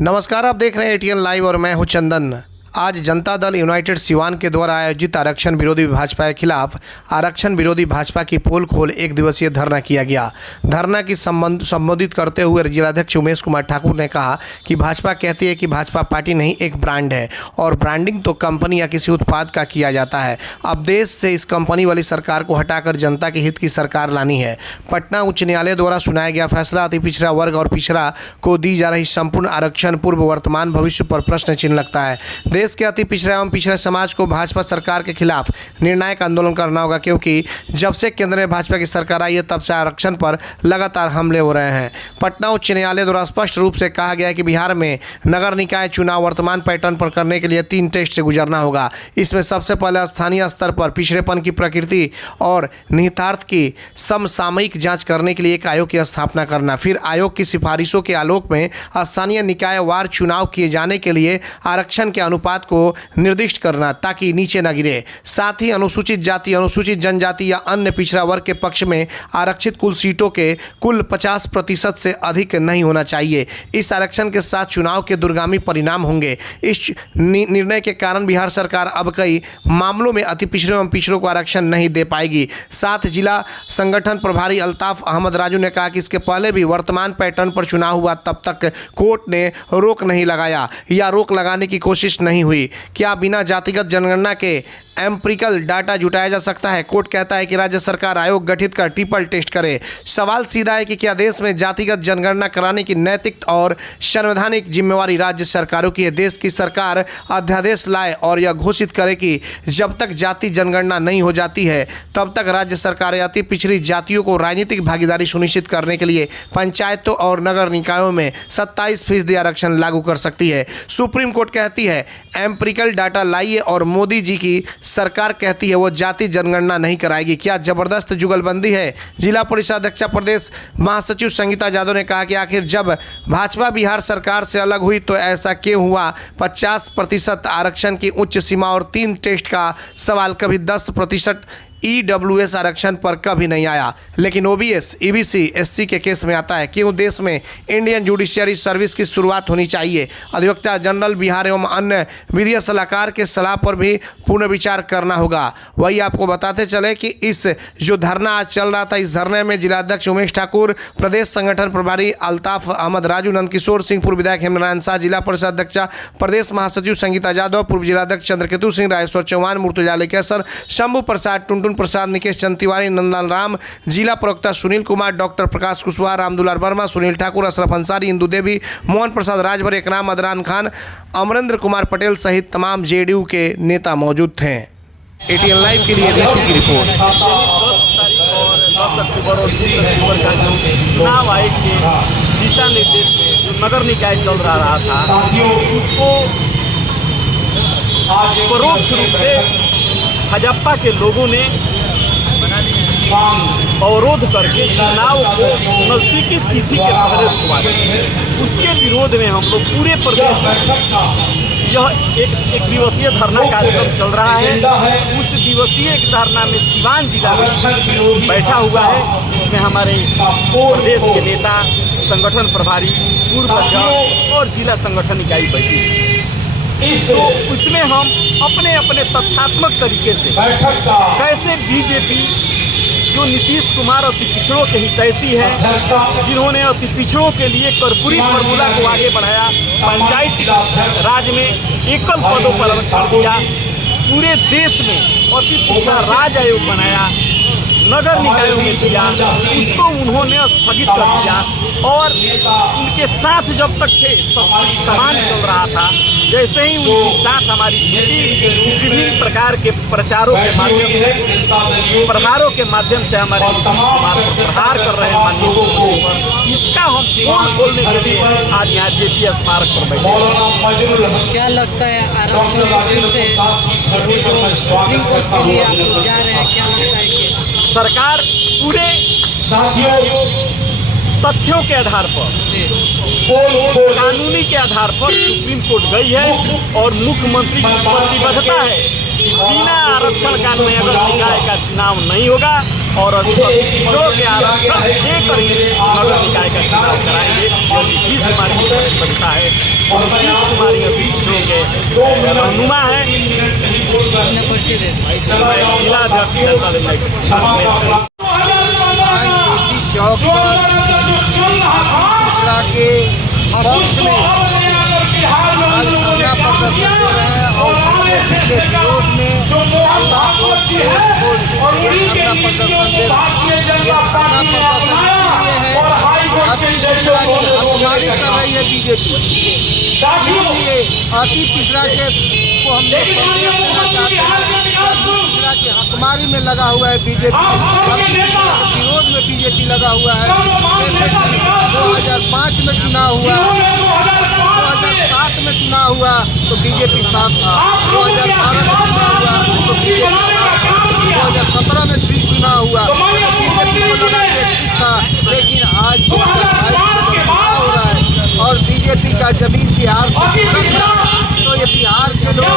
नमस्कार, आप देख रहे हैं एटीएन लाइव और मैं हूं चंदन। आज जनता दल यूनाइटेड सिवान के द्वारा आयोजित आरक्षण विरोधी भाजपा के खिलाफ आरक्षण विरोधी भाजपा की पोल खोल एक दिवसीय धरना किया गया। धरना की संबोधित करते हुए जिलाध्यक्ष उमेश कुमार ठाकुर ने कहा कि भाजपा कहती है कि भाजपा पार्टी नहीं एक ब्रांड है और ब्रांडिंग तो कंपनी या किसी उत्पाद का किया जाता है। अब देश से इस कंपनी वाली सरकार को हटाकर जनता के हित की सरकार लानी है। पटना उच्च न्यायालय द्वारा सुनाया गया फैसला अति पिछड़ा वर्ग और पिछड़ा को दी जा रही संपूर्ण आरक्षण पूर्व वर्तमान भविष्य पर प्रश्न चिन्ह लगता है। देश के अति पिछड़े एवं पिछड़े समाज को भाजपा सरकार के खिलाफ निर्णायक आंदोलन करना होगा, क्योंकि जब से केंद्र में भाजपा की सरकार आई है तब से आरक्षण पर लगातार हमले हो रहे हैं। पटना उच्च न्यायालय द्वारा स्पष्ट रूप से कहा गया है कि बिहार में नगर निकाय चुनाव वर्तमान पैटर्न पर करने के लिए 3 टेस्ट से गुजरना होगा। इसमें सबसे पहले स्थानीय स्तर पर पिछड़ेपन की प्रकृति और निहितार्थ की समसामयिक जाँच करने के लिए एक आयोग की स्थापना करना, फिर आयोग की सिफारिशों के आलोक में स्थानीय निकाय वार चुनाव किए जाने के लिए आरक्षण के अनुपात को निर्दिष्ट करना ताकि नीचे न गिरे। साथ ही अनुसूचित जाति, अनुसूचित जनजाति या अन्य पिछड़ा वर्ग के पक्ष में आरक्षित कुल सीटों के कुल 50% से अधिक नहीं होना चाहिए। इस आरक्षण के साथ चुनाव के दूरगामी परिणाम होंगे। इस निर्णय के कारण बिहार सरकार अब कई मामलों में अति पिछड़े एवं पिछड़ों को आरक्षण नहीं दे पाएगी। साथ जिला संगठन प्रभारी अल्ताफ अहमद राजू ने कहा कि इसके पहले भी वर्तमान पैटर्न पर चुनाव हुआ, तब तक कोर्ट ने रोक नहीं लगाया या रोक लगाने की कोशिश नहीं हुई। क्या बिना जातिगत जनगणना के एम्पिरिकल डाटा जुटाया जा सकता है? कोर्ट कहता है कि राज्य सरकार आयोग गठित कर ट्रिपल टेस्ट करे। सवाल सीधा है कि क्या देश में जातिगत जनगणना कराने की नैतिक और संवैधानिक जिम्मेवारी राज्य सरकारों की है? देश की सरकार अध्यादेश लाए और यह घोषित करे कि जब तक जाति जनगणना नहीं हो जाती है तब तक राज्य सरकार अति पिछड़ी जातियों को राजनीतिक भागीदारी सुनिश्चित करने के लिए पंचायतों और नगर निकायों में 27% आरक्षण लागू कर सकती है। सुप्रीम कोर्ट कहती है एम्पिरिकल डाटा लाइए और मोदी जी की सरकार कहती है वो जाति जनगणना नहीं कराएगी। क्या जबरदस्त जुगलबंदी है? जिला परिषद अध्यक्षा प्रदेश महासचिव संगीता यादव ने कहा कि आखिर जब भाजपा बिहार सरकार से अलग हुई तो ऐसा क्यों हुआ? 50% आरक्षण की उच्च सीमा और 3 टेस्ट का सवाल कभी 10% EWS आरक्षण पर कभी नहीं आया, लेकिन OBS, EBC, SC के केस में आता है। क्यों देश में इंडियन जुडिशियरी सर्विस की शुरुआत होनी चाहिए? अधिवक्ता जनरल बिहार एवं अन्य विधि सलाहकार के सलाह पर भी पुनर्विचार करना होगा। वही आपको बताते चले कि इस जो धरना आज चल रहा था, इस धरने में जिलाध्यक्ष उमेश ठाकुर, प्रदेश संगठन प्रभारी अल्ताफ अहमद राजू, नंदकिशोर सिंह, पूर्व विधायक हेमनारायण शाह, जिला परिषद अध्यक्षा प्रदेश महासचिव संगीता यादव, पूर्व जिलाध्यक्ष चंद्रकेतु सिंह, राजेश्वर चौहान, मुर्तुजा केसर, शंभू प्रसाद, टुनटुन प्रसाद, निकेश चंद तिवारी, नंदलाल राम, जिला प्रवक्ता सुनील कुमार, डॉक्टर प्रकाश कुशवाहा, रामदुलार वर्मा, सुनील ठाकुर, अशरफ अंसारी, इंदू देवी, मोहन प्रसाद राजभर, एकराम, अदरान खान, अमरेंद्र कुमार पटेल सहित तमाम JDU के नेता मौजूद थे। एटीएन लाइव के लिए ऋषु की रिपोर्ट। 10 अक्टूबर और 20 अक्टूबर का जो चुनाव आयोग के दिशा निर्देश में जो नगर निकाय चल रहा था, उसको परोक्ष रूप से भाजपा के लोगों ने अवरोध करके चुनाव को नजदीकी तिथि के पहले हुआ। उसके विरोध में हम लोग पूरे प्रदेश में यह एक दिवसीय धरना कार्यक्रम चल रहा है। उस दिवसीय धरना में सिवान जिला बैठा हुआ है, जिसमें हमारे प्रदेश के नेता, संगठन प्रभारी, पूर्व अध्यक्ष और जिला संगठन इकाई बैठी है। तो उसमें हम अपने अपने तथ्यात्मक तरीके से कैसे बीजेपी जो नीतीश कुमार अति पिछड़ों के हितैषी है, जिन्होंने अति पिछड़ों के लिए कर्पूरी फार्मूला को आगे बढ़ाया, पंचायत राज में एकल पदों पर आरक्षण दिया, पूरे देश में अति पिछड़ा राज आयोग बनाया, नगर निकायों में दिया, उसको उन्होंने स्थगित कर दिया। और उनके साथ जब तक थे सब समान चल रहा था, जैसे ही उनके साथ हमारी विभिन्न प्रकार के प्रचारों के माध्यम से, प्रहारों के माध्यम से हमारे नीतीश कुमार को प्रहार कर रहे हैं माननीय मुख्यमंत्री, इसका हम पोल खोलने के लिए आज यहाँ JP स्मारक पर बैठे। क्या लगता है आरक्षण से जो सुप्रीम कोर्ट के लिए आप लोग जा रहे हैं, क्या लगता है कि सरकार पूरे तथ्यों के आधार पर, कानूनी के आधार पर सुप्रीम कोर्ट गई है और मुख्यमंत्री की प्रतिबद्धता है कि बिना आरक्षण का नगर निकाय का चुनाव नहीं होगा। और अभी पिछड़ों के आरक्षण देकर ही नगर निकाय का चुनाव कराएंगे। यदि 20 कुमारी बनता है और 20 कुमारी पिछड़ों के रहनुमा है। अपने परिचय दे। मैं जिला अध्यक्ष जनता दल यूनाइटेड चौक पर पिछड़ा के पक्ष में आज धरना प्रदर्शन कर रहे हैं और उनके विरोध में धरना प्रदर्शन दे रहे हैं। ये धरना प्रदर्शन इसलिए है अति पिछड़ा की हकमारी कर रही है बीजेपी, इसलिए अति पिछड़ा के को हम लोग संदेश देना चाहते हैं। अति पिछड़ा की हकमारी में लगा हुआ है बीजेपी, अति पिछड़ा के विरोध में बीजेपी लगा हुआ है। जैसे कि 2005 में चुनाव हुआ, 2007 में चुनाव हुआ तो बीजेपी साथ था, 2012 में चुनाव हुआ तो बीजेपी साथ था, 2017 में भी चुनाव हुआ तो बीजेपी को लगा कि ठीक था। लेकिन आज 2022 में चुनाव हो रहा है और बीजेपी का जमीन बिहार से खत्म है, तो ये बिहार के लोग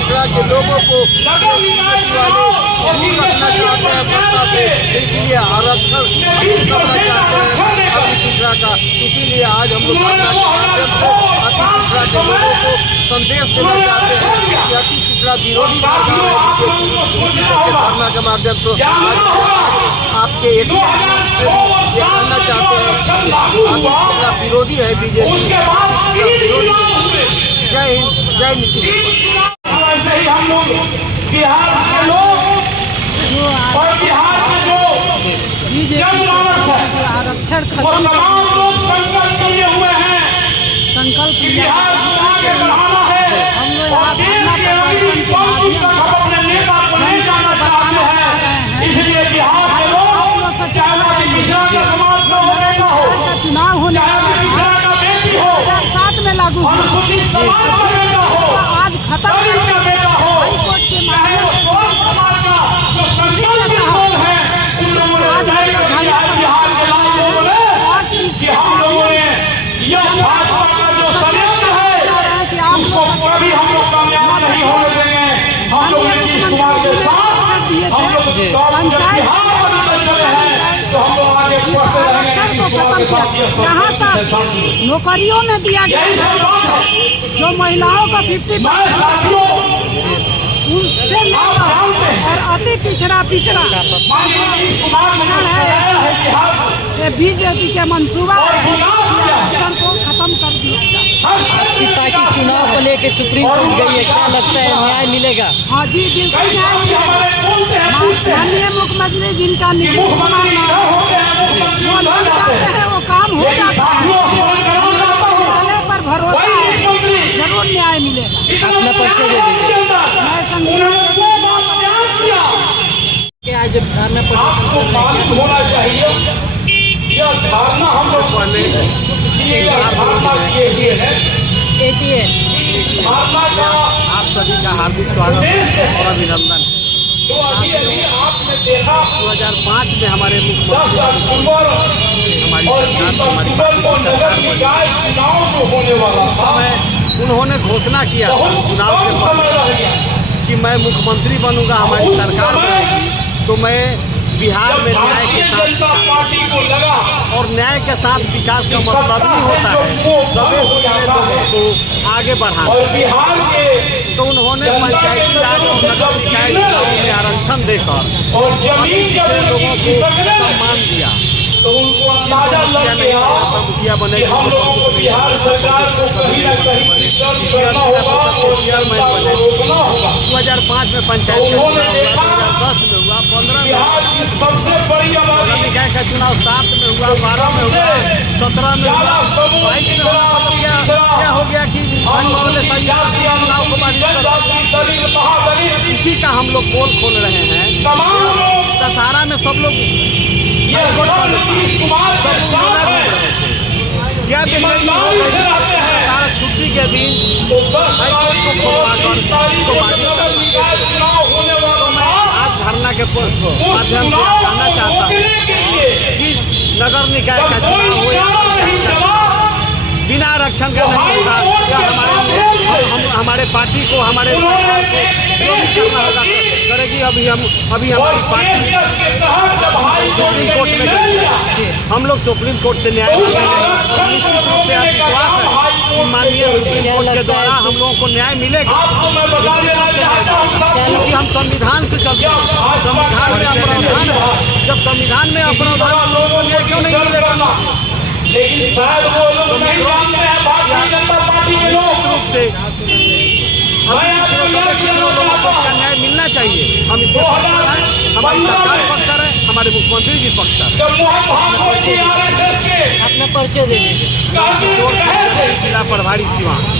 पिछड़ा के लोगों को बीजेपी वाले दूर रखना चाहते हैं सत्ता से, इसलिए आरक्षण करना चाहते हैं अति पिछड़ा का। इसीलिए आज हम लोग धरना के माध्यम से अति पिछड़ा के लोगों को संदेश देना चाहते हैं कि अति पिछड़ा विरोधी सरकार है बीजेपी। इसी करके धरना के माध्यम से आपके एक से भी ये कहना चाहते हैं कि अति पिछड़ा विरोधी है बीजेपी, विरोधी है। जय हिंद, जय नीतीश कुमार। वैसे ही हम लोग बिहार के लोग और बिहार में जो जनमानस है आरक्षण वो खत्म तमाम लोग संकल्प लिए हुए हैं संकल्प कि बिहार को आगे बढ़ाना है हम लोग और देश के अभी कौन तक अपने नेता को ले जाना चाहते हैं। इसलिए बिहार के लोग चाहे पिछड़ा का समाज का होने का हो, चुनाव होने चाहे पिछड़ा का बेटी हो, 2007 में लागू हुआ, अनुसूचित समाज का बेटा हो, आज खत्म दलित का बेटा हो, हाई कोर्ट के चाहे माध्यम वो समाज का जो संकल्प लोग हैं उन लोगों ने आज हम लोग बिहार के लाल लोगों ने कि हम लोगों ने यह भाजपा का जो षड्यंत्र है उसको कभी हम लोग कामयाब नहीं होने देंगे। हम लोग नीतीश कुमार के साथ हम लोग बिहार पर निकल चले हैं तो हम लोग आगे बढ़ते आरक्षण को खत्म किया। यहाँ तक नौकरियों में दिया गया आरक्षण जो महिलाओं का 50% उससे लेकर और अति पिछड़ा है बीजेपी के मंसूबा आरक्षण को खत्म कर दिया। पिता की चुनाव को लेकर सुप्रीम कोर्ट गई है, क्या लगता है न्याय मिलेगा? हाँ जी, बिल्कुल न्याय मिलेगा। माननीय मुख्यमंत्री जिनका नीतीश कुमार वो लग जाते हैं, वो काम हो जाता है पर भरोसा है, जरूर न्याय मिलेगा। अपना परिचय दे दीजिए। मैं संगीता आज धरना प्रदर्शन कर रहे हैं, होना चाहिए। यह धारणा हम लोग पहले धारणा किए हुए हैं। धारणा का आप सभी का हार्दिक स्वागत और अभिनंदन है। तो अभी आपने देखा 2005 में हमारे 10 मुख्यमंत्री अक्टूबर हमारी और सरकार 20 हमारी अक्टूबर को नगर निकाय चुनाव जो होने वाला था समय उन्होंने घोषणा किया था बहुत चुनाव कम के समय बाद रह गया। कि मैं मुख्यमंत्री बनूंगा, हमारी उस सरकार समय बनेगी तो मैं बिहार जब में न्याय के भारतीय जनता साथ, पार्टी को लगा और न्याय के साथ विकास का मतलब ही होता है दबे कुचले लोगों को आगे बढ़ाना। और बिहार के तो उन्होंने पंचायती राज और नगर निकाय चुनाव में आरक्षण देकर और जमीन पिछड़े लोगों को खिसकने सम्मान दिया। तो उनको अंदाजा लग गया मुखिया बने, कि हम लोगों को बिहार सरकार को कहीं न कहीं डिस्टर्ब करना होगा और चेयरमैन बने। रोकना होगा। 2005 में पंचायत का उन्होंने देखा 2010 में हुआ, 15 में बिहार की सबसे बड़ी नगर आबादी निकाय का चुनाव 7 में हुआ, 12 में हुआ, 17 में हुआ, 22 में हुआ। क्या हो गया कि भाजपा वाले चुनाव को बाधित कर, इसी का हम लोग पोल खोल रहे हैं। दशहरा में सब लोग नीतीश कुमार के क्या बेचैनी हो गई, सारा छुट्टी के दिन हाईकोर्ट को खोलवा कर इसको बाधित करना। तो मैं आज धरना के माध्यम से कहना चाहता हूँ कि नगर निकाय का चुनाव हो या पंचायत का चुनाव बिना आरक्षण का नहीं होगा। या हमारे पार्टी को, हमारे सरकार को जो भी करना होगा करेगी। अभी हमारी पार्टी सुप्रीम कोर्ट में गई। हम लोग सुप्रीम कोर्ट से न्याय मांगेंगे। निश्चित रूप से विश्वास है कि माननीय सुप्रीम कोर्ट के द्वारा हम लोगों को न्याय मिलेगा। निश्चित रूप से क्योंकि हम संविधान से चलते हैं, संविधान में अपराधान है। जब संविधान में अपराधान हम लोगों को न्याय क्यों नहीं मिलेगा? लेकिन शायद वो लोग नहीं जानते हैं भारतीय जनता पार्टी के लोग। निश्चित रूप से का न्याय मिलना चाहिए। हम इससे पक्षधर हैं, हमारी सरकार पक्षधर है, हमारे मुख्यमंत्री जी पक्षधर है। अपना परिचय दे दीजिए। जिला प्रभारी सिवान।